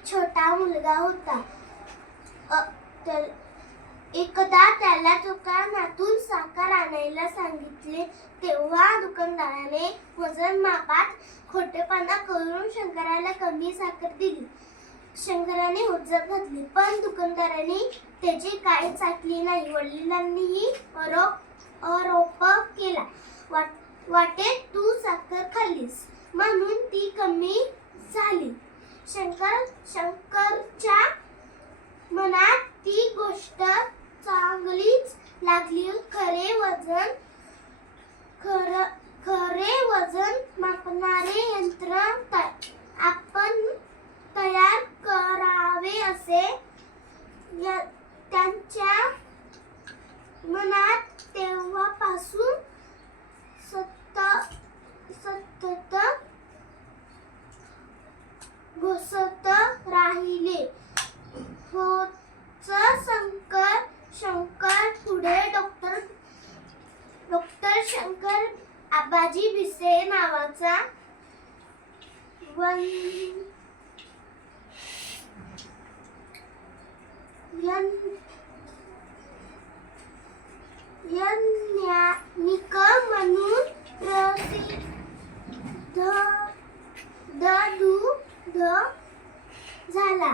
एक छोटा मुलगा होता. एकदा त्याला दुकानातून साखर आणायला सांगितले तेव्हा दुकानदाराने वजन मापात खोटेपणा करून शंकराला कमी साखर दिली. शंकराने हुज्जत घातली पण दुकानदाराने त्याची काहीच ऐकली नाही. वडिलांनीही आरोप केला, वाटेत तू साखर खाल्लीस म्हणून ती कमी झाली. शंकरच्या मनात ती गोष्ट चांगलीच लागली. खरे वजन मापणारे यंत्र आपण तयार करावे असे त्यांच्या मनात तेव्हापासून सतत घुसत राहिले. शंकर पुढे डॉक्टर शंकर आबाजी भिसे नावाचा वैज्ञानिक म्हणून प्रसिद्ध झाला.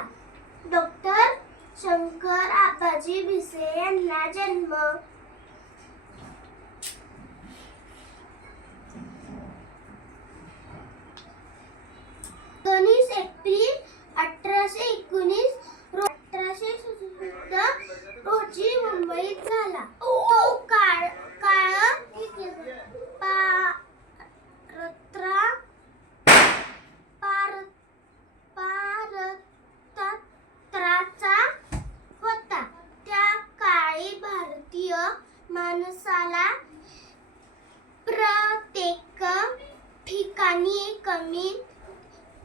डॉक्टर शंकर आबाजी भिसे यांना जन्म 19 एप्रिल 1819 रोजी मुंबईत झाला. तो पारतंत्र्याचा होता. त्या काळी भारतीय माणसाला प्रत्येक ठिकाणी कमी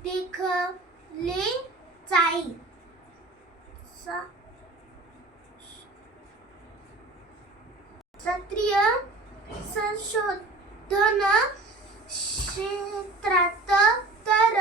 देखले जाई. शास्त्रीय संशोधन क्षेत्रात तर